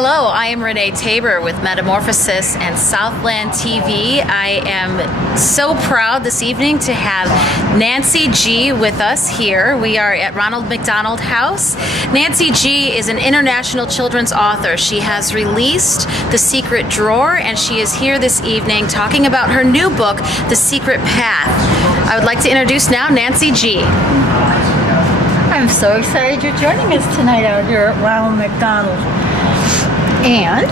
Hello, I am Renee Tabor with Metamorphosis and Southland TV. I am so proud this evening to have Nancy G with us here. We are at Ronald McDonald House. Nancy G is an international children's author. She has released The Secret Drawer, and she is here this evening talking about her new book, The Secret Path. I would like to introduce now Nancy G. I'm so excited you're joining us tonight out here at Ronald McDonald. And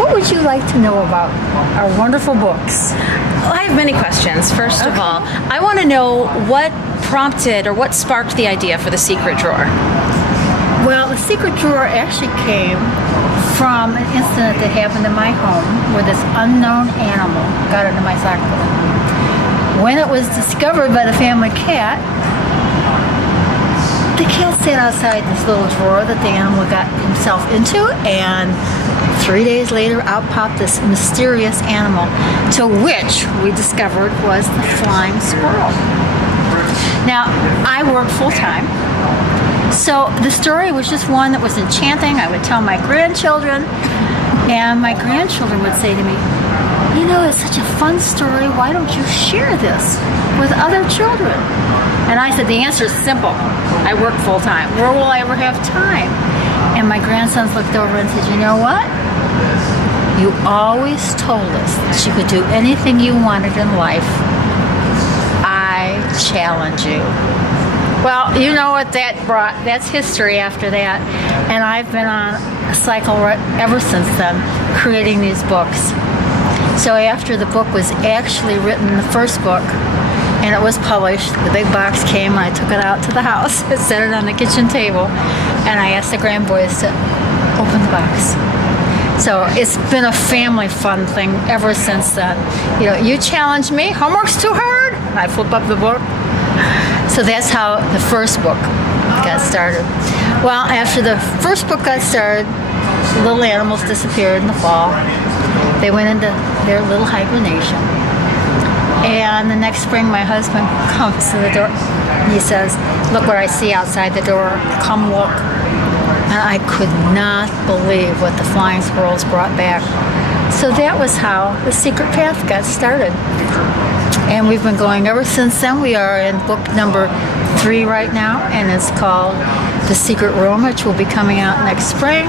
what would you like to know about our wonderful books? Well, I have many questions. First of all, I want to know what prompted or what sparked the idea for The Secret Drawer. Well, The Secret Drawer actually came from an incident that happened in my home where this unknown animal got into my sock drawer. When it was discovered by the family cat, the cat sat outside this little drawer that the animal got himself into, and 3 days later out popped this mysterious animal, to which we discovered was the flying squirrel. Now, I work full-time, so the story was just one that was enchanting. I would tell my grandchildren, and my grandchildren would say to me, "You know, it's such a fun story. Why don't you share this with other children?" And I said, the answer is simple. I work full-time. Where will I ever have time? And my grandsons looked over and said, "You know what? You always told us that you could do anything you wanted in life. I challenge you." Well, you know what that brought. That's history after that. And I've been on a cycle ever since then, creating these books. So after the book was actually written, the first book, and it was published, the big box came, and I took it out to the house, set it on the kitchen table, and I asked the grandboys to open the box. So it's been a family fun thing ever since then. You know, you challenge me, homework's too hard, and I flip up the book. So that's how the first book got started. Well, after the first book got started, little animals disappeared in the fall. They went into their little hibernation. And the next spring, my husband comes to the door. He says, "Look what I see outside the door. Come look." And I could not believe what the flying squirrels brought back. So that was how The Secret Path got started. And we've been going ever since then. We are in book number 3 right now, and it's called The Secret Room, which will be coming out next spring.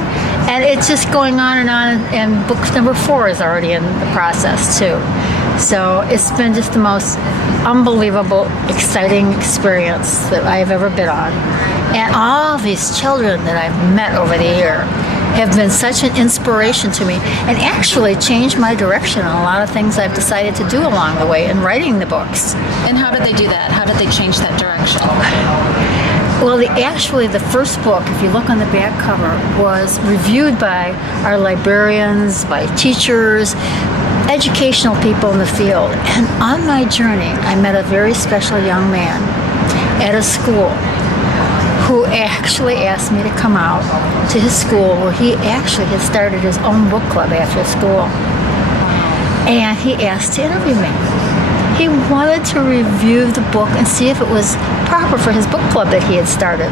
And it's just going on, and book number 4 is already in the process too. So it's been just the most unbelievable, exciting experience that I've ever been on. And all these children that I've met over the year have been such an inspiration to me, and actually changed my direction on a lot of things I've decided to do along the way in writing the books. And how did they do that? How did they change that direction? Well, the first book, if you look on the back cover, was reviewed by our librarians, by teachers, educational people in the field. And on my journey, I met a very special young man at a school who actually asked me to come out to his school, where he actually had started his own book club after school. And he asked to interview me. He wanted to review the book and see if it was proper for his book club that he had started.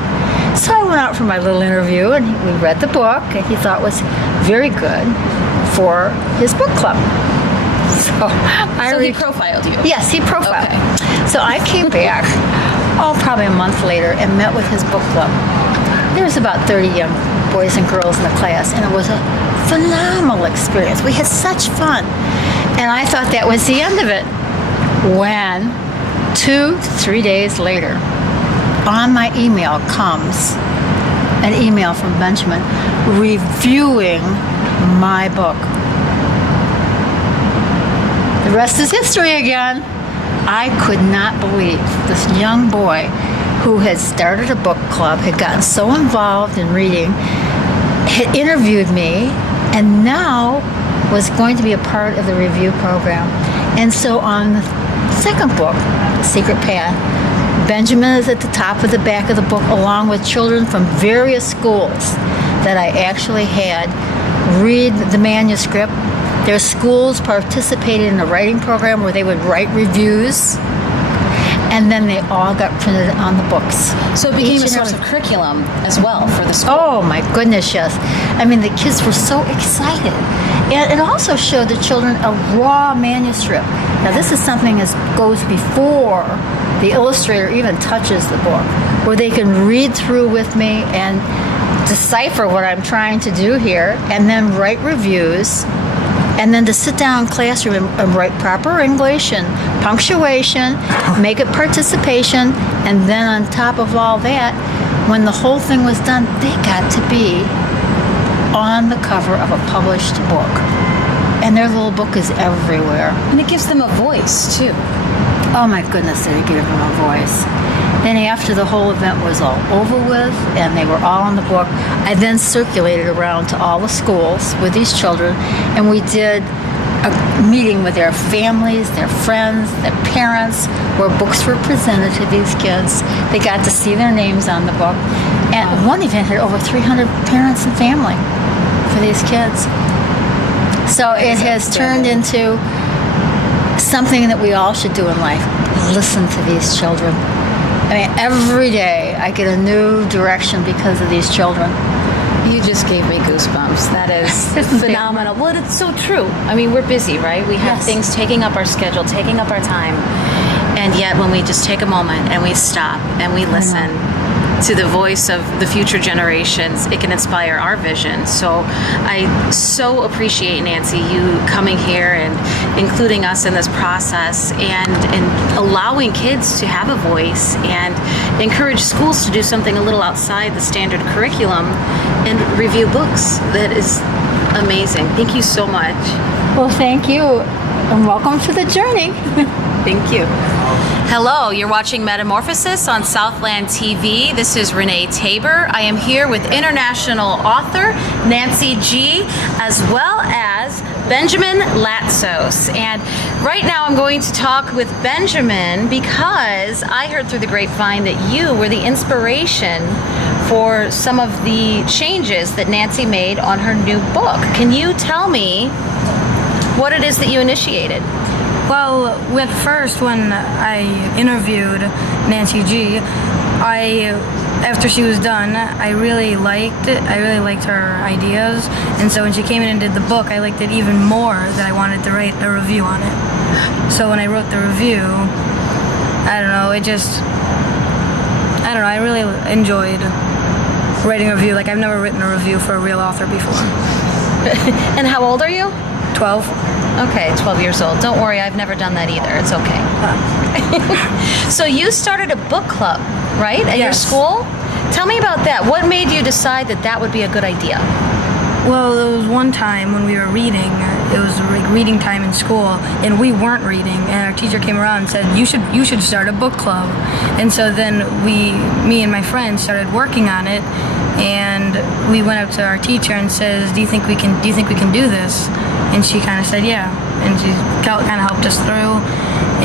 So I went out for my little interview, and we read the book, and he thought it was very good for his book club. So he profiled you? Yes, he profiled. Okay. So I came back, probably a month later, and met with his book club. There was about 30 young boys and girls in the class, and it was a phenomenal experience. We had such fun. And I thought that was the end of it, when 2 to 3 days later, on my email comes an email from Benjamin reviewing my book. The rest is history again. I could not believe this young boy who had started a book club, had gotten so involved in reading, had interviewed me, and now was going to be a part of the review program. And so on the second book, The Secret Path, Benjamin is at the top of the back of the book, along with children from various schools that I actually had read the manuscript. Their schools participated in a writing program where they would write reviews. and then they all got printed on the books. So it became Each a and source every- of curriculum as well for the school. Oh my goodness, yes. I mean, the kids were so excited. And it also showed the children a raw manuscript. Now, this is something that goes before the illustrator even touches the book, where they can read through with me and decipher what I'm trying to do here, and then write reviews, and then to sit down in classroom and write proper English and punctuation, make it participation, and then on top of all that, when the whole thing was done, they got to be on the cover of a published book. And their little book is everywhere. And it gives them a voice, too. Oh my goodness, did it give them a voice. Then after the whole event was all over with and they were all on the book, I then circulated around to all the schools with these children, and we did a meeting with their families, their friends, their parents, where books were presented to these kids. They got to see their names on the book. And one event had over 300 parents and family for these kids. So it has turned into something that we all should do in life. Listen to these children. I mean, every day I get a new direction because of these children. You just gave me goosebumps. That is phenomenal. Well, it's so true. I mean, we're busy, right? We have Yes. things taking up our schedule, taking up our time. And yet when we just take a moment and we stop and we listen to the voice of the future generations, it can inspire our vision. So I so appreciate, Nancy, you coming here and including us in this process and allowing kids to have a voice and encourage schools to do something a little outside the standard curriculum and review books. That is amazing. Thank you so much. Well, thank you, and welcome to the journey. Thank you. Hello, you're watching Metamorphosis on Southland TV. This is Renee Tabor. I am here with international author Nancy G, as well as Benjamin Latsos. And right now I'm going to talk with Benjamin because I heard through the grapevine that you were the inspiration for some of the changes that Nancy made on her new book. Can you tell me what it is that you initiated? Well, at first, when I interviewed Nancy G, after she was done, I really liked it. I really liked her ideas, and so when she came in and did the book, I liked it even more that I wanted to write a review on it. So when I wrote the review, I don't know, I really enjoyed writing a review. Like, I've never written a review for a real author before. And how old are you? 12. Okay, 12 years old. Don't worry, I've never done that either. It's okay. So you started a book club, right, at your Yes. school? Tell me about that. What made you decide that that would be a good idea? Well, there was one time when we were reading. It was like reading time in school, and we weren't reading. And our teacher came around and said, "You should start a book club." And so then me and my friends started working on it. And we went up to our teacher and says, "Do you think we can do this?" And she kind of said, "Yeah." And she kind of helped us through.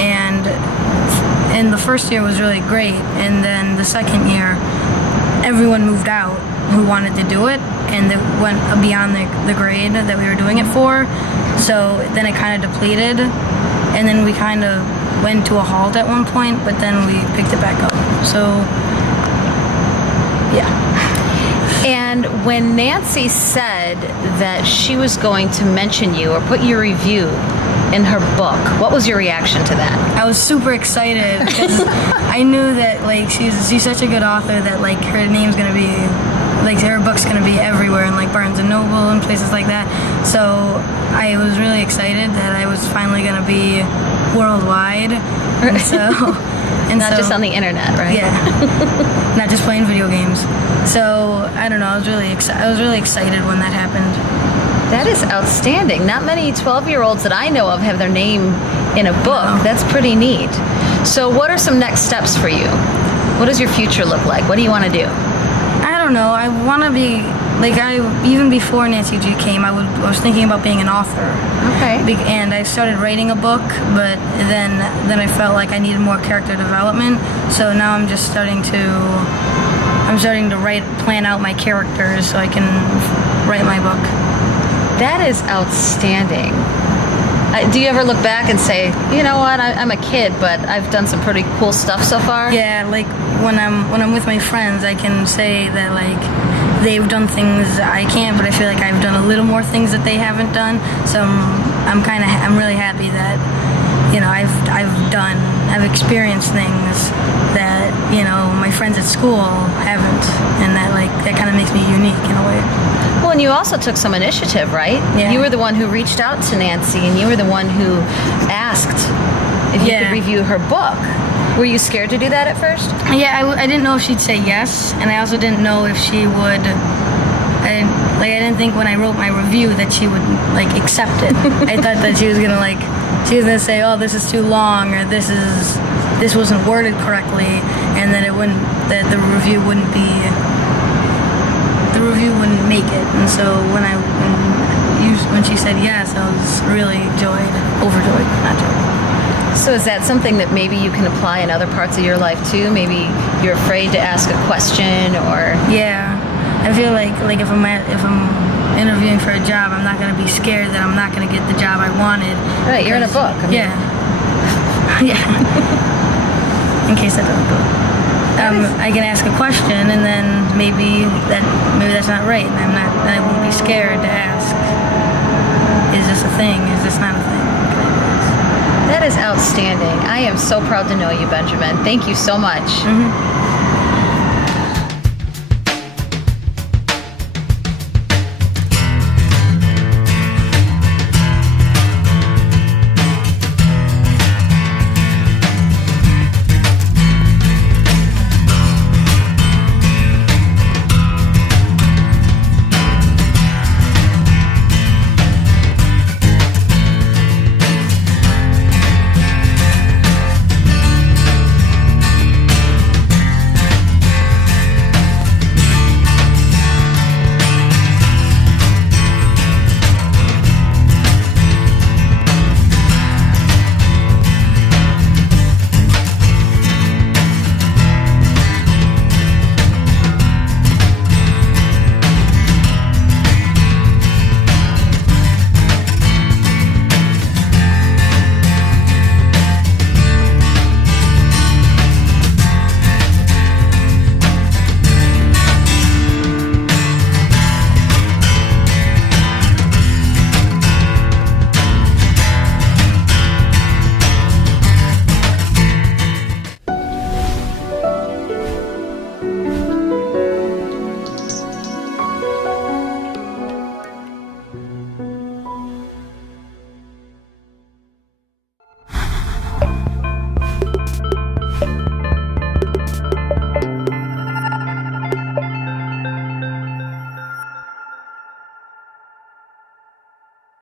And the first year was really great. And then the second year, everyone moved out who wanted to do it, and it went beyond the grade that we were doing it for. So then it kind of depleted, and then we kind of went to a halt at one point, but then we picked it back up. So, yeah. And when Nancy said that she was going to mention you or put your review in her book, what was your reaction to that? I was super excited because I knew that like she's such a good author that like her name's gonna be like her book's gonna be everywhere in like Barnes and Noble and places like that. So I was really excited that I was finally gonna be worldwide, and Not just on the internet, right? Yeah, not just playing video games. So I don't know. I was really excited when that happened. That is outstanding. Not many 12-year-olds that I know of have their name in a book. No. That's pretty neat. So what are some next steps for you? What does your future look like? What do you want to do? I don't know. I want to be like even before Nancy G came, I was thinking about being an author. Okay. And I started writing a book, but then I felt like I needed more character development. So now I'm just starting to plan out my characters so I can write my book. That is outstanding. Do you ever look back and say, you know what, I'm a kid, but I've done some pretty cool stuff so far? Yeah, like when I'm with my friends, I can say that like they've done things I can't, but I feel like I've done a little more things that they haven't done. So I'm really happy that, you know, I've experienced things that, you know, my friends at school haven't, and that kind of makes me unique in a way. Well, and you also took some initiative, right? Yeah. You were the one who reached out to Nancy, and you were the one who asked if you could review her book. Were you scared to do that at first? Yeah, I didn't know if she'd say yes, and I also didn't know if she would. I didn't think when I wrote my review that she would like accept it. I thought that she was gonna say, "Oh, this is too long," or "This wasn't worded correctly," and then the review wouldn't make it. And so when she said yes, I was really overjoyed, not joyed. So is that something that maybe you can apply in other parts of your life too? Maybe you're afraid to ask a question, or Yeah, I feel like if I'm interviewing for a job, I'm not gonna be scared that I'm not gonna get the job I wanted. Right, you're in a book. I mean, Yeah. In case I don't go. I can ask a question, and then maybe that's not right, and I won't be scared to ask. Is this a thing? Is this not a thing? That is outstanding. I am so proud to know you, Benjamin. Thank you so much. Mm-hmm.